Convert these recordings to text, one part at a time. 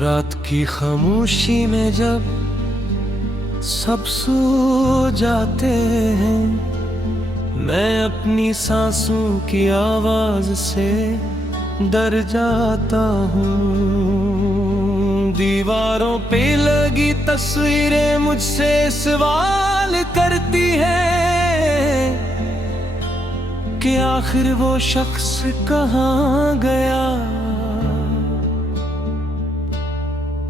रात की खामोशी में जब सब सो जाते हैं, मैं अपनी सांसों की आवाज से डर जाता हूँ। दीवारों पे लगी तस्वीरें मुझसे सवाल करती हैं कि आखिर वो शख्स कहाँ गया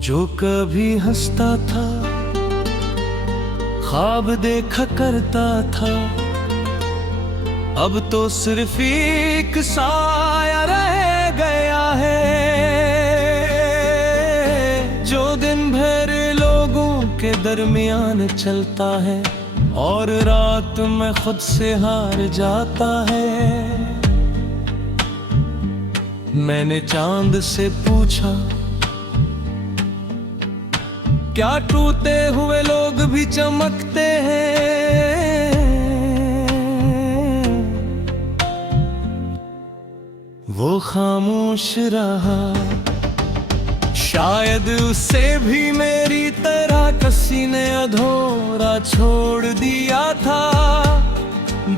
जो कभी हंसता था, ख्वाब देखा करता था। अब तो सिर्फ एक साया रह गया है जो दिन भर लोगों के दरमियान चलता है और रात में खुद से हार जाता है। मैंने चांद से पूछा, क्या टूटे हुए लोग भी चमकते हैं? वो खामोश रहा, शायद उसे भी मेरी तरह किसी ने अधूरा छोड़ दिया था।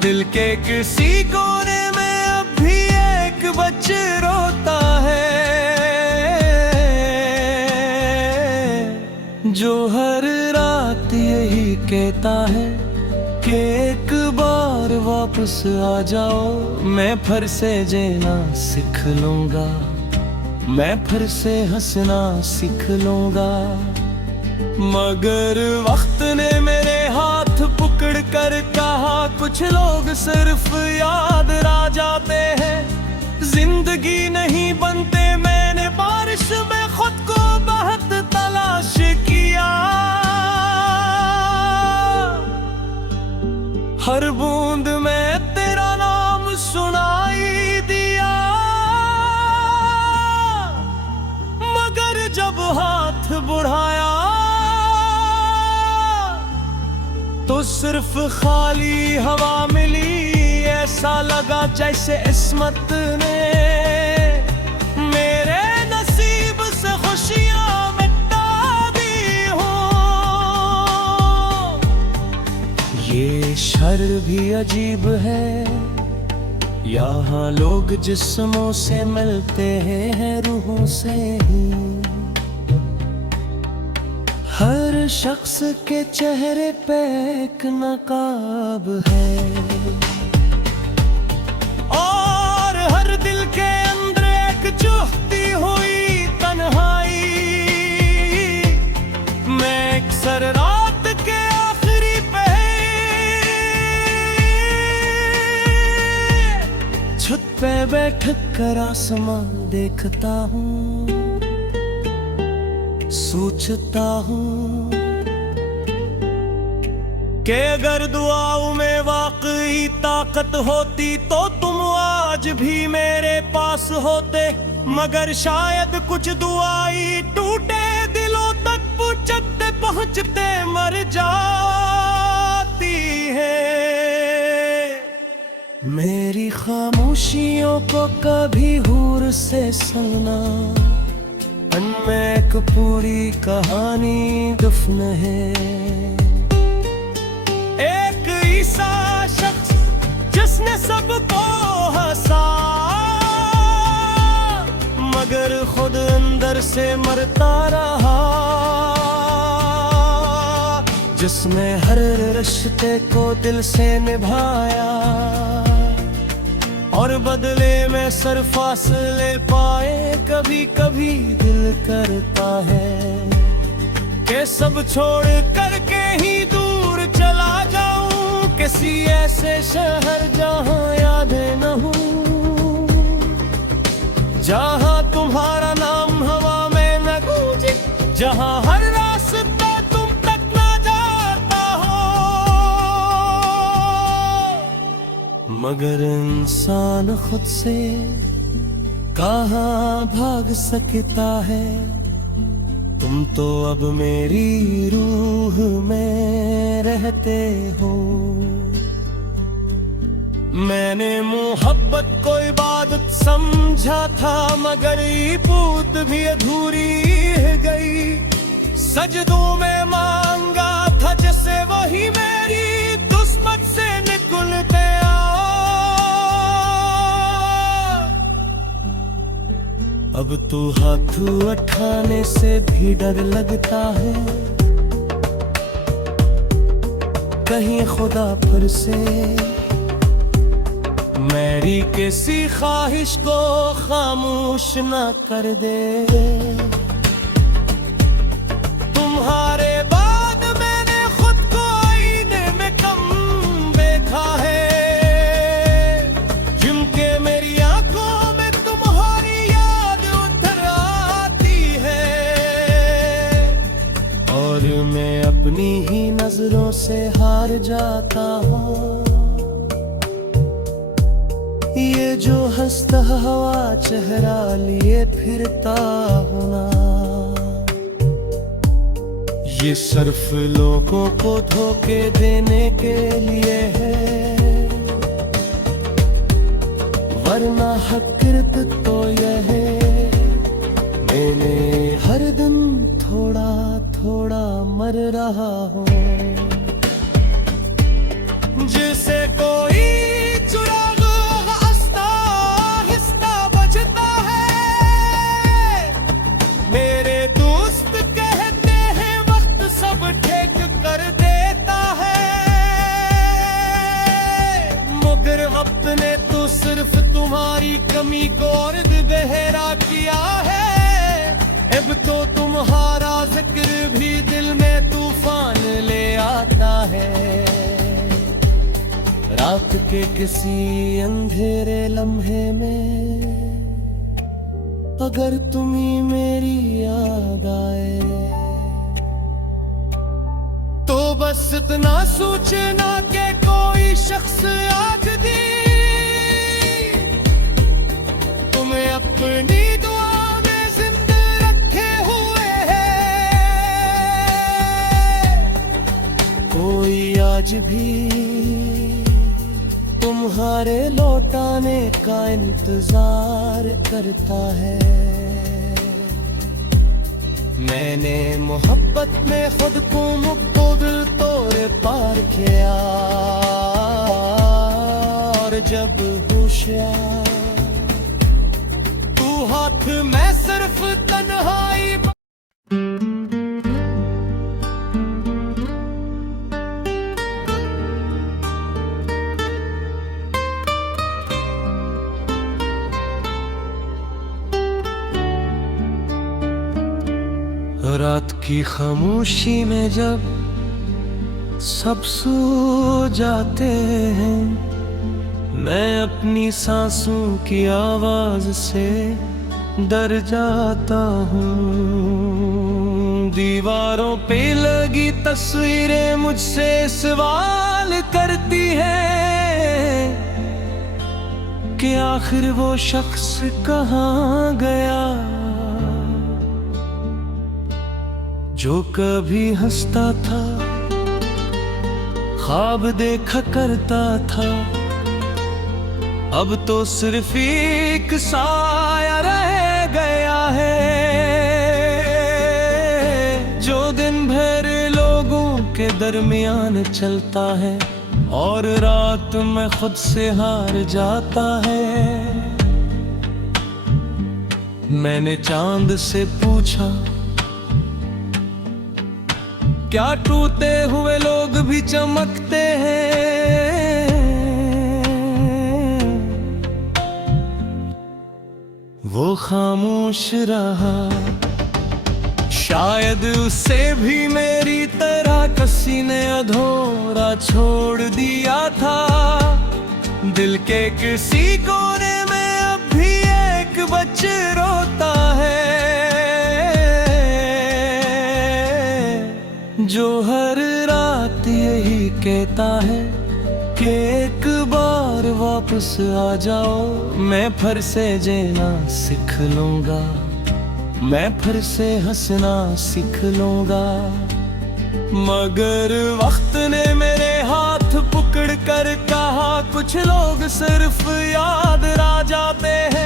दिल के किसी कोने में अब भी एक बच्चा रोता है जो हर रात यही कहता है कि एक बार वापस आ जाओ। मैं फिर से जीना सीख लूंगा, मैं फिर से हंसना सीख लूंगा। मगर वक्त ने मेरे हाथ पकड़ कर कहा, कुछ लोग सिर्फ याद रह जाते हैं, जिंदगी नहीं बनते। मैंने बारिश में खुद को बहुत तलाश किया, हर बूंद में तेरा नाम सुनाई दिया। मगर जब हाथ बढ़ाया तो सिर्फ खाली हवा मिली। ऐसा लगा जैसे किस्मत ने मेरे नसीब से खुशियां मिटा दी हो। ये शहर भी अजीब है, यहाँ लोग जिस्मों से मिलते हैं रूहों से ही। हर शख्स के चेहरे पे एक नकाब है और हर दिल के अंदर एक चुभती हुई तन्हाई। मैं अक्सर रात के आखिरी पहर छत पे बैठ कर आसमान देखता हूँ, सोचता हूँ कि अगर दुआओं में वाकई ताकत होती तो तुम आज भी मेरे पास होते। मगर शायद कुछ दुआई टूटे दिलों तक पहुंचते पहुंचते मर जाती है। मेरी खामोशियों को कभी हूर से सुना, उनमें एक पूरी कहानी दफन है। एक ऐसा शख्स जिसने सबको हंसा, मगर खुद अंदर से मरता रहा। जिसने हर रिश्ते को दिल से निभाया और बदले में सर फासले पाए। कभी कभी दिल करता है कि सब छोड़ कर के ही दूर चला जाऊं, किसी ऐसे शहर जहां यादें न हो, जहां तुम्हारा नाम हवा में न गूंजे, जहां हर रास्ता तुम तक न जाता हो। मगर इंसान खुद से कहाँ भाग सकता है। तुम तो अब मेरी रूह में रहते हो। मैंने मोहब्बत को इबादत समझा था मगर ये पूत भी अधूरी गई। सजदों में मांगा था जैसे वही मेरी दुश्मन से निकलते अब तो हाथ उठाने से भी डर लगता है, कहीं खुदा फिर से मेरी किसी ख्वाहिश को खामोश न कर दे। तुम्हारे बाद मैंने खुद को आईने में कम देखा है, जिनके मेरी आंखों में तुम्हारी याद उतर आती है। और मैं अपनी ही नजरों से हार जाता हूँ। ये जो हंसता हुआ चेहरा लिए फिरता होना, ये सिर्फ लोगों को धोखे देने के लिए है, वरना हकीकत तो यह है मैंने हर दिन थोड़ा थोड़ा मर रहा हूँ। जिसे कोई चुराग हंसता हिस्सा बजता है, मेरे दोस्त कहते हैं वक्त सब ठीक कर देता है। मगर अपने तो सिर्फ तुम्हारी कमी को और गहरा किया है। अब तो तुम्हारा जिक्र भी दिल में तूफान ले आता है। रात के किसी अंधेरे लम्हे में अगर तुम्ही मेरी याद आए, तो बस इतना सोचना कि कोई शख्स आज दी तुम्हें अपनी दुआ में जिंदा रखे हुए है। कोई आज भी तुम्हारे लौटाने का इंतजार करता है। मैंने मोहब्बत में खुद को मुक़द्दर तोड़ पार किया, और जब होशियार तू हाथ में सिर्फ तन्हाई। रात की खामोशी में जब सब सो जाते हैं, मैं अपनी सांसों की आवाज से डर जाता हूँ। दीवारों पे लगी तस्वीरें मुझसे सवाल करती हैं कि आखिर वो शख्स कहाँ गया जो कभी हंसता था, ख्वाब देखा करता था। अब तो सिर्फ एक साया रह गया है, जो दिन भर लोगों के दरमियान चलता है और रात में खुद से हार जाता है। मैंने चांद से पूछा, क्या टूटे हुए लोग भी चमकते हैं? वो खामोश रहा, शायद उसे भी मेरी तरह किसी ने अधूरा छोड़ दिया था। दिल के किसी कोने में अब भी एक बच्चा रोता है, जो हर रात यही कहता है कि एक बार वापस आ जाओ। मैं फिर से जीना सीख लूंगा, मैं फिर से हंसना सीख लूंगा। मगर वक्त ने मेरे हाथ पकड़ कर कहा, कुछ लोग सिर्फ याद आ जाते हैं।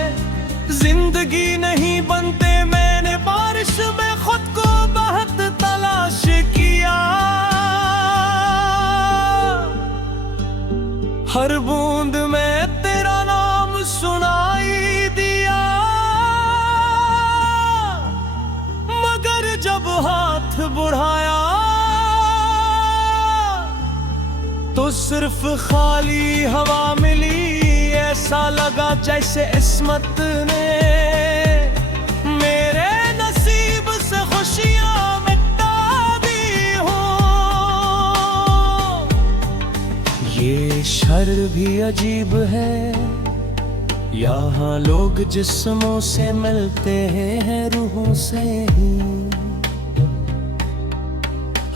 सिर्फ खाली हवा मिली, ऐसा लगा जैसे किस्मत ने मेरे नसीब से खुशियां मिटा दी हो। ये शहर भी अजीब है, यहाँ लोग जिस्मों से मिलते हैं रूहों से ही।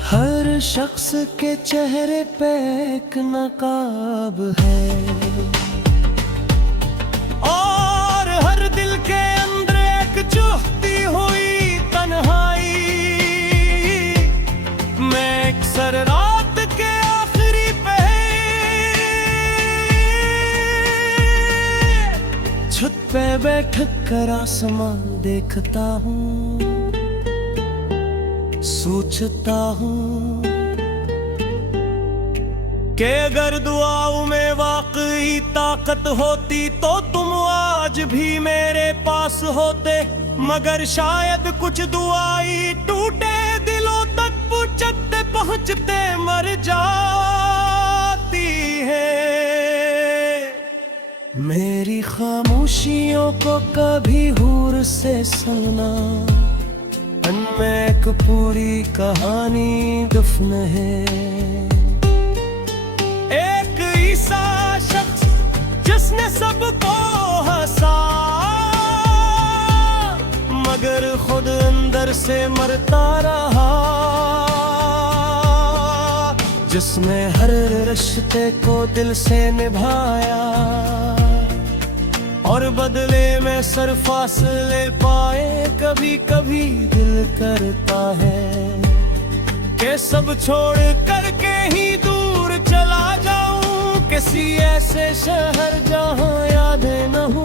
हर शख्स के चेहरे पे एक नकाब है और हर दिल के अंदर एक चुभती हुई तन्हाई। मैं अक्सर रात के आखिरी पे छत पे बैठ कर आसमां देखता हूँ, सोचता हूँ कि अगर दुआओं में वाकई ताकत होती तो तुम आज भी मेरे पास होते। मगर शायद कुछ दुआई टूटे दिलों तक पहुंचते पहुंचते मर जाती है। मेरी खामोशियों को कभी हूर से सुना, उनमें एक पूरी कहानी दफन है। एक ऐसा शख्स जिसने सबको हंसा, मगर खुद अंदर से मरता रहा। जिसने हर रिश्ते को दिल से निभाया और बदले में सर फासले पाए। कभी कभी दिल करता है कि सब छोड़ करके ही दूर चला जाऊं, किसी ऐसे शहर जहां यादें न हो,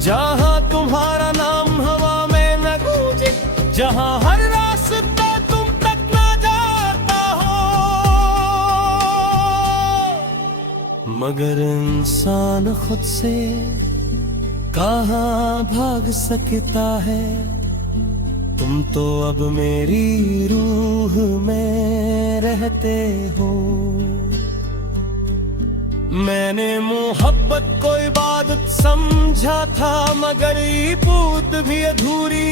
जहां तुम्हारा नाम हवा में न गूंजे, जहां हर रास्ता तुम तक न जाता हो। मगर इंसान खुद से कहाँ भाग सकता है। तुम तो अब मेरी रूह में रहते हो। मैंने मोहब्बत को इबादत समझा था, मगर इबादत भी अधूरी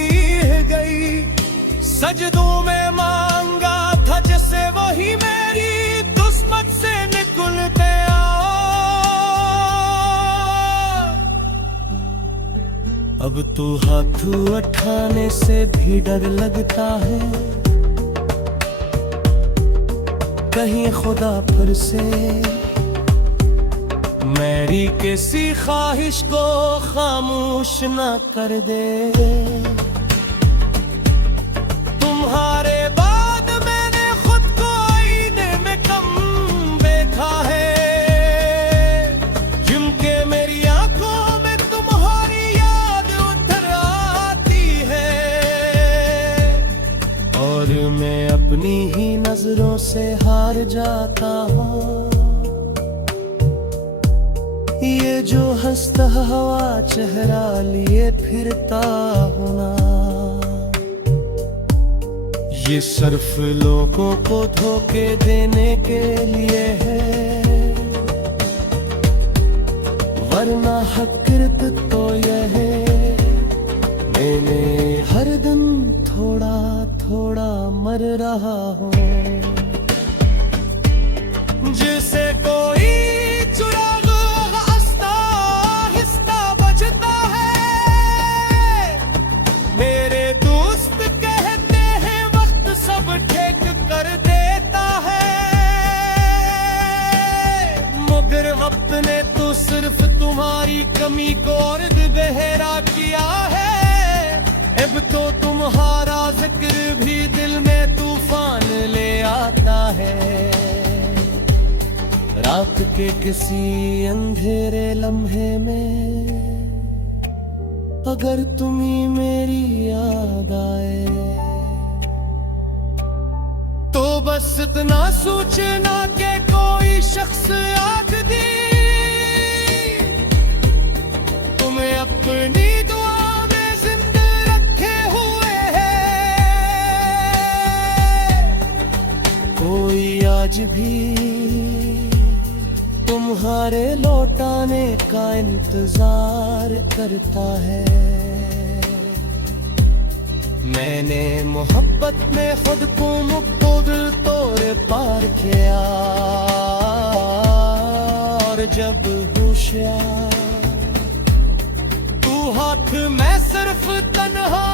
गई। सजदों में मांगा था जैसे वही मेरी दुश्मन से निकलते अब तो हाथ उठाने से भी डर लगता है। कहीं खुदा फिर से मेरी किसी ख्वाहिश को खामोश न कर दे। तुम्हारे बाद मैंने खुद को आईने में कम देखा है। जिनके मेरी आंखों में तुम्हारी याद उतर आती है, और मैं अपनी ही नजरों से हार जाता हूँ। ये जो हंसता हुआ चेहरा लिए फिरता होना, ये सिर्फ लोगों को धोखे देने के लिए है, वरना हकीकत तो यह है। मैंने हर दिन थोड़ा थोड़ा मर रहा हूँ। जिसे कोई चुराग आस्ता हिस्सा बजता है, मेरे दोस्त कहते हैं वक्त सब ठीक कर देता है। मगर वक्त ने तो सिर्फ तुम्हारी कमी को और गहरा किया है। अब तो तुम्हारा जिक्र भी दिल में तूफान ले आता है। रात के किसी अंधेरे लम्हे में अगर तुम्ही मेरी याद आए, तो बस इतना सोचना कि कोई शख्स आज दी तुम्हें अपनी दुआ में जिंदा रखे हुए है। कोई आज आज भी तुम्हारे लौटाने का इंतजार करता है। मैंने मोहब्बत में खुद को मुक़ब्बिल तोड़ पार किया, और जब होशियार तू हाथ में सिर्फ तन्हा